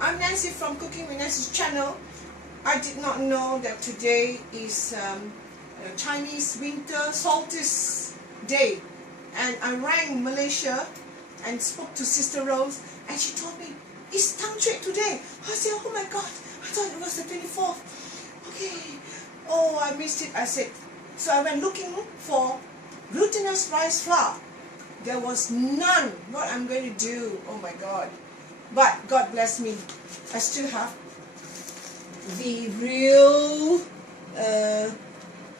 I'm Nancy from Cooking with Nancy's channel. I did not know that today is a Chinese winter solstice day, and I rang Malaysia and spoke to Sister Rose, and she told me it's Tang Trek today. I said, oh my God, I thought it was the 24th. Okay, oh, I missed it. I said, so I went looking for glutinous rice flour. There was none. What I'm going to do? Oh my God. But God bless me, I still have the real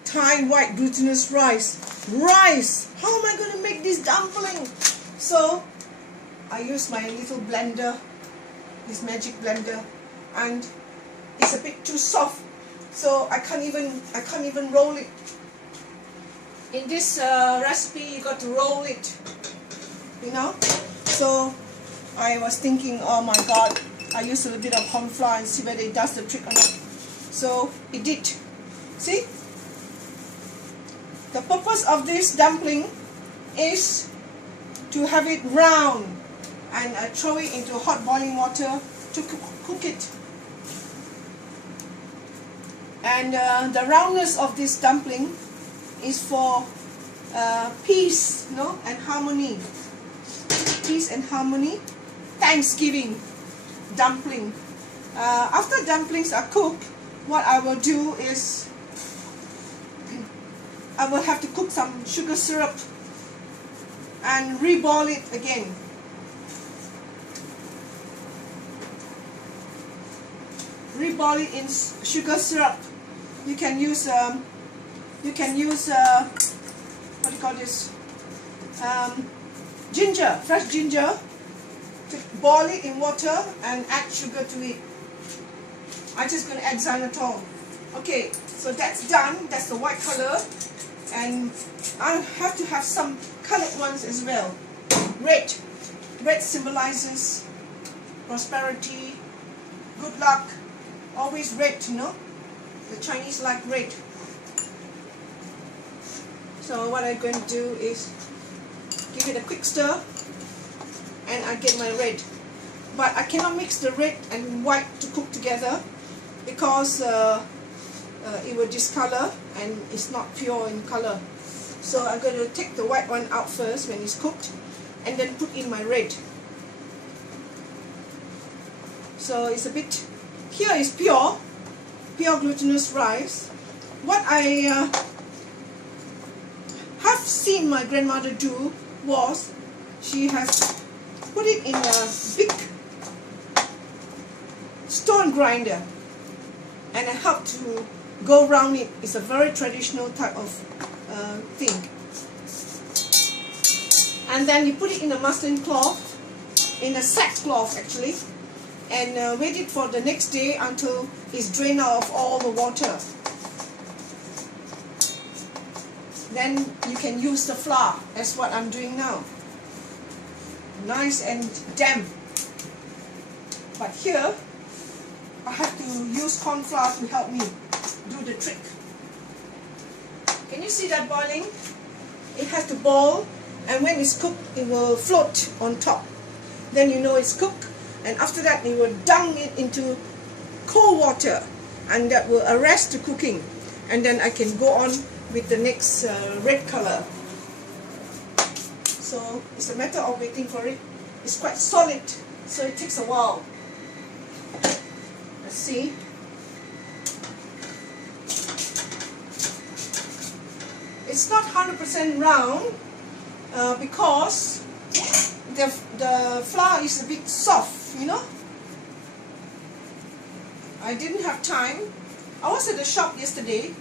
Thai white glutinous rice. How am I going to make this dumpling? So I use my little blender, this magic blender, and it's a bit too soft, so I can't even roll it. In this recipe, you got to roll it, you know. So I was thinking, oh my God, I use a little bit of corn flour and see whether it does the trick or not. So it did. See? The purpose of this dumpling is to have it round and throw it into hot boiling water to cook it. And the roundness of this dumpling is for peace, no, and harmony. Peace and harmony. Thanksgiving dumpling. After dumplings are cooked, what I will do is I will have to cook some sugar syrup and reboil it again. Reboil it in sugar syrup. You can use what do you call this? Ginger, fresh ginger. To boil it in water and add sugar to it. I'm just going to add xylitol. Okay, so that's done. That's the white color, and I have to have some colored ones as well. Red. Red symbolizes prosperity, good luck. Always red, you know. The Chinese like red. So what I'm going to do is give it a quick stir, and I get my red. But I cannot mix the red and white to cook together because it will discolor and it's not pure in color. So I'm going to take the white one out first when it's cooked and then put in my red. So it's a bit, here is pure glutinous rice. What I have seen my grandmother do was she has put it in a big stone grinder and I help to go around it. It's a very traditional type of thing. And then you put it in a muslin cloth, in a sackcloth actually, and wait it for the next day until it's drained out of all the water. Then you can use the flour. That's what I'm doing now. Nice and damp. But here I have to use corn flour to help me do the trick. Can you see that boiling? It has to boil, and when it's cooked it will float on top. Then you know it's cooked, and after that you will dunk it into cold water, and that will arrest the cooking, and then I can go on with the next red color. So it's a matter of waiting for it. It's quite solid, so it takes a while. Let's see. It's not 100% round because the flour is a bit soft, you know. I didn't have time. I was at the shop yesterday.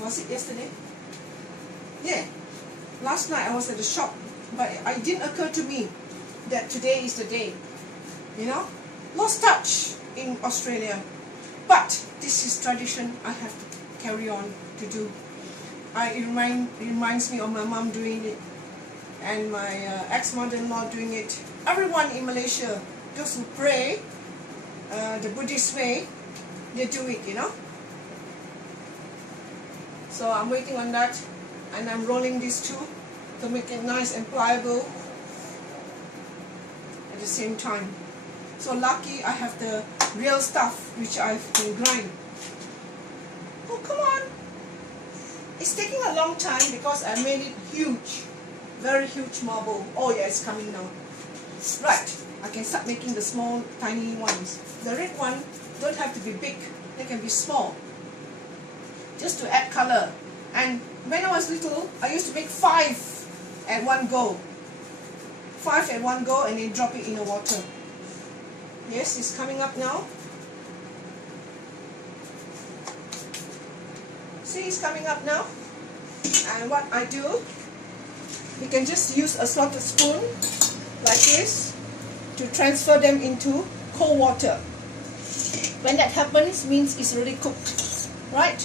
Was it yesterday? Yeah. Last night I was at the shop, but it didn't occur to me that today is the day. You know? Lost touch in Australia. But this is tradition I have to carry on to do. It reminds me of my mom doing it, and my ex-mother-in-law doing it. Everyone in Malaysia, those who pray the Buddhist way, they do it, you know. So I'm waiting on that, and I'm rolling these two to make it nice and pliable at the same time. So lucky I have the real stuff which I can grind. Oh, come on. It's taking a long time because I made it huge. Very huge marble. Oh yeah, it's coming now. Right, I can start making the small, tiny ones. The red one don't have to be big. They can be small. Just to add color. And when I was little, I used to make 5 at one go. 5 at one go and then drop it in the water. Yes, it's coming up now. See, it's coming up now. And what I do, you can just use a slotted spoon like this to transfer them into cold water. When that happens, means it's already cooked, right?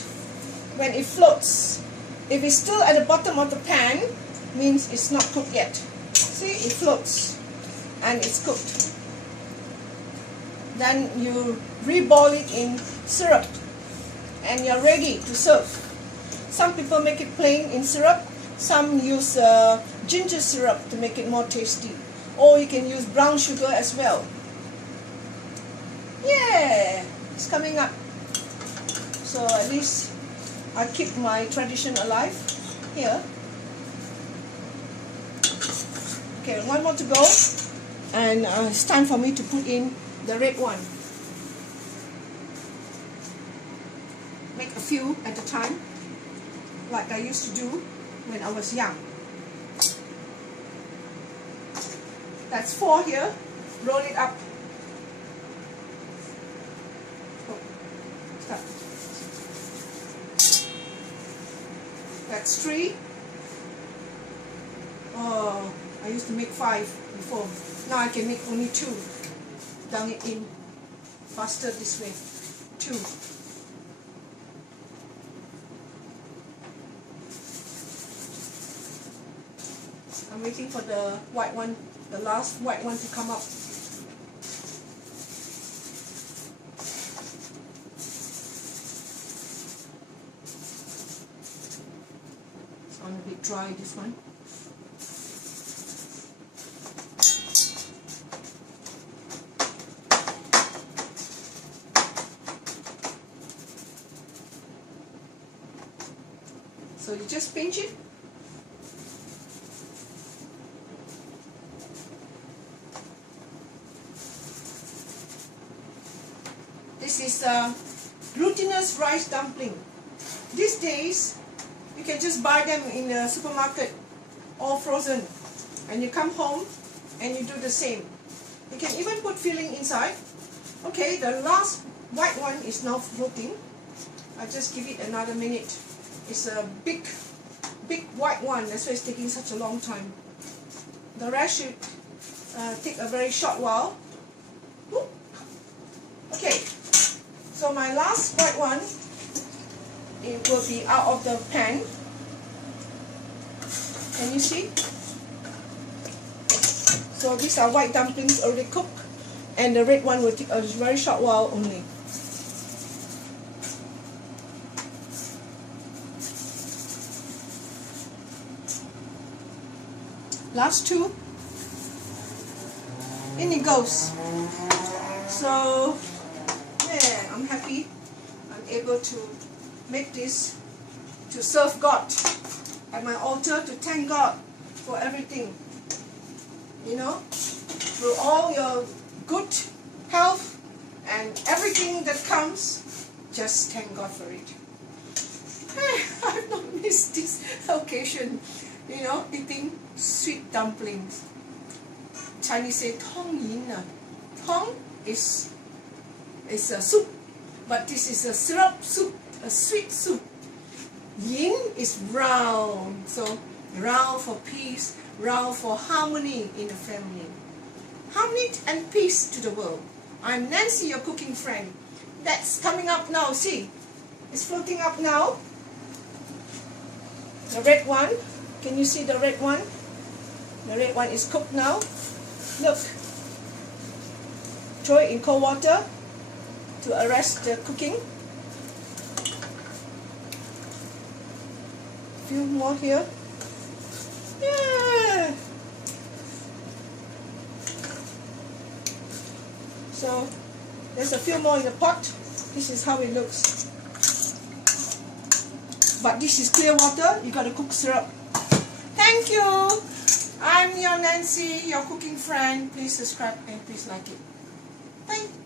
When it floats, if it's still at the bottom of the pan, means it's not cooked yet. See, it floats and it's cooked. Then you re-boil it in syrup and you're ready to serve. Some people make it plain in syrup. Some use ginger syrup to make it more tasty. Or you can use brown sugar as well. Yeah, it's coming up. So at least I keep my tradition alive here. Okay, one more to go. And it's time for me to put in the red one. Make a few at a time, like I used to do when I was young. That's 4 here. Roll it up. Oh, stop. That's 3. Oh, I used to make 5 before. Now I can make only 2. Dunk it in faster this way. 2. I'm waiting for the white one, the last white one to come up. It's on a bit dry, this one. So you just pinch it. This is glutinous rice dumpling. These days, you can just buy them in the supermarket, all frozen. And you come home and you do the same. You can even put filling inside. Okay, the last white one is now floating. I just give it another minute. It's a big white one, that's why it's taking such a long time. The rest should take a very short while. Whoop. Okay, so my last white one, it will be out of the pan. Can you see? So these are white dumplings already cooked, and the red one will take a very short while only. Last 2, in it goes. So yeah, I'm happy I'm able to make this to serve God at my altar, to thank God for everything, you know, through all your good health and everything that comes. Just thank God for it. I've not missed this occasion, you know, eating sweet dumplings. Chinese say tong yin. Tong is a soup, but this is a syrup soup, a sweet soup. Yin is round, so round for peace, round for harmony in the family. Harmony and peace to the world. I'm Nancy, your cooking friend. That's coming up now, see? It's floating up now. The red one. Can you see the red one? The red one is cooked now. Look. Throw it in cold water to arrest the cooking. A few more here. Yeah. So there's a few more in the pot. This is how it looks. But this is clear water. You got to cook syrup. Thank you. I'm your Nancy, your cooking friend. Please subscribe and please like it. Bye.